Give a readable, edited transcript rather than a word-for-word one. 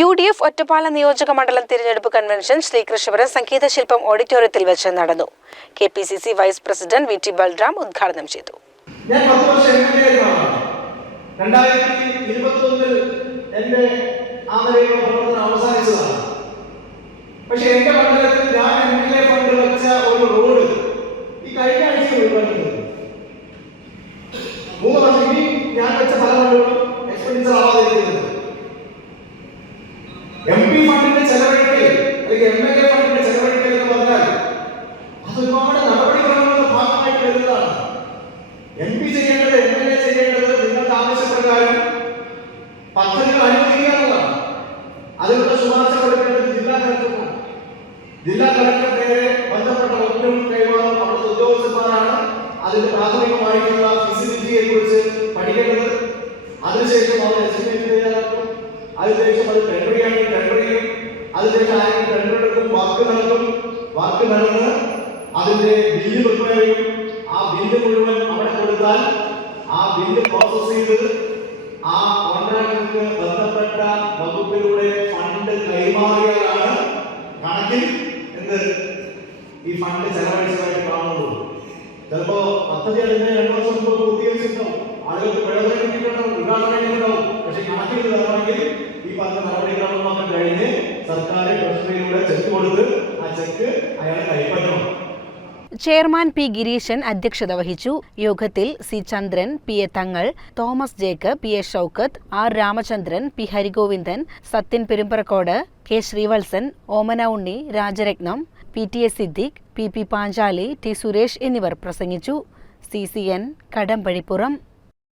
UDF ഒറ്റപ്പാല നിയോജക മണ്ഡലം തിരഞ്ഞെടുപ്പ് കൺവെൻഷൻ ശ്രീകൃഷ്ണപുരം സംഗീതശില്പം ഓഡിറ്റോറിയത്തിൽ വെച്ച് നടന്നു. KPCC vice president VT Balram ഉദ്ഘാടനം ചെയ്തു. ഞാൻ 10 വർഷം MLA 2021 എന്റെ ആന്തരിക പ്രവർത്തനം അവസാനിച്ചതാണ്. പക്ഷേ എന്റെ മണ്ഡലത്തിൽ ഞാൻ MLA ഫണ്ട് വെച്ച ഒരു റോഡ് ഈ കഴിഞ്ഞ ആഴ്ച ഉൾപ്പെടുന്നത് 3 വർഷം ഞാൻ വെച്ച പല റോഡുകളും എക്സ്പെൻഡിച്ചർ ആവാതിരിക്കുന്നത് MP ഫണ്ടിന്റെ ചെലവഴിക്കൽ അല്ലെങ്കിൽ MLA ഫണ്ടിന്റെ ചെലവഴിക്കൽ എന്ന് പറഞ്ഞാൽ അത് ഒരുപാട് നടപടിക്രമങ്ങളുടെ ഭാഗമായിട്ട് വരുന്നതാണ്. MP ചെയ്യേണ്ടത് MLA ചെയ്യേണ്ടത് നിങ്ങളുടെ ആവശ്യപ്രകാരം പദ്ധതികൾ അനുവദിക്കുക എന്നുള്ളതാണ്. അതിനുള്ള ശുപാർശ കൊടുക്കേണ്ടത് ജില്ലാ കളക്ടറാണ്. ജില്ലാ കളക്ടർ നേരെ ബന്ധപ്പെട്ട വകുപ്പുകൾ കൈമാറും. അവിടുത്തെ ഉദ്യോഗസ്ഥന്മാരാണ് അതിന്റെ പ്രാഥമികമായിട്ടുള്ള ഫെസിലിറ്റിയെ കുറിച്ച് പഠിക്കേണ്ടത്. അതിനുശേഷം അവർ എസ്റ്റിമേറ്റ് തയ്യാറാക്കും. അതിനുശേഷം അത് ടെൻഡർ ചെയ്യും. അതിനുശേഷം ആരെങ്കിലും ടെൻഡർ എടുക്കും, വർക്ക് നടന്ന് അതിന്റെ ബില്ല് പ്രിപ്പയർ ചെയ്യും. ആ ബില്ല് മുഴുവൻ അവിടെ കൊടുത്താൽ ആ ബില്ല് പ്രോസസ് ചെയ്ത് ആ കോൺട്രാക്ടർക്ക് ബന്ധപ്പെട്ട വകുപ്പിലൂടെ ഫണ്ട് കൈമാറിയാലാണ് കണക്കിൽ ഈ ഫണ്ട് ചെലവഴിച്ചതായിട്ട് കാണുള്ളൂ. ചിലപ്പോ പദ്ധതി അതിന്റെ 2 വർഷം മുമ്പ് പൂർത്തീകരിച്ചിട്ടുണ്ടാവും, ആളുകൾക്ക് പ്രയോജനം കിട്ടിയിട്ടുണ്ടാവും, ഉദ്ഘാടനം കഴിഞ്ഞിട്ടുണ്ടാവും. പക്ഷെ കണക്കിൽ തരണമെങ്കിൽ ഈ പറഞ്ഞ നടപടിക്രമങ്ങളൊക്കെ കഴിഞ്ഞ് സർക്കാർ ട്രഷറിയിലൂടെ ചെക്ക് കൊടുത്ത് ആ ചെക്ക് അയാളെ കൈപ്പറ്റണം. Chairman P. ഗിരീശൻ അധ്യക്ഷത വഹിച്ചു. യോഗത്തിൽ C. Chandran, P. A. Thangal, Thomas Jacob, P. A. Shoukath, R. Ramachandran, P. Harigovindan, Sathyan Perumparakkode, K. Sreevalsan, Omana Unni, Rajarathnam, PTA Siddique, PP Panchali, T. Suresh എന്നിവർ പ്രസംഗിച്ചു. CCN കടമ്പഴിപ്പുറം.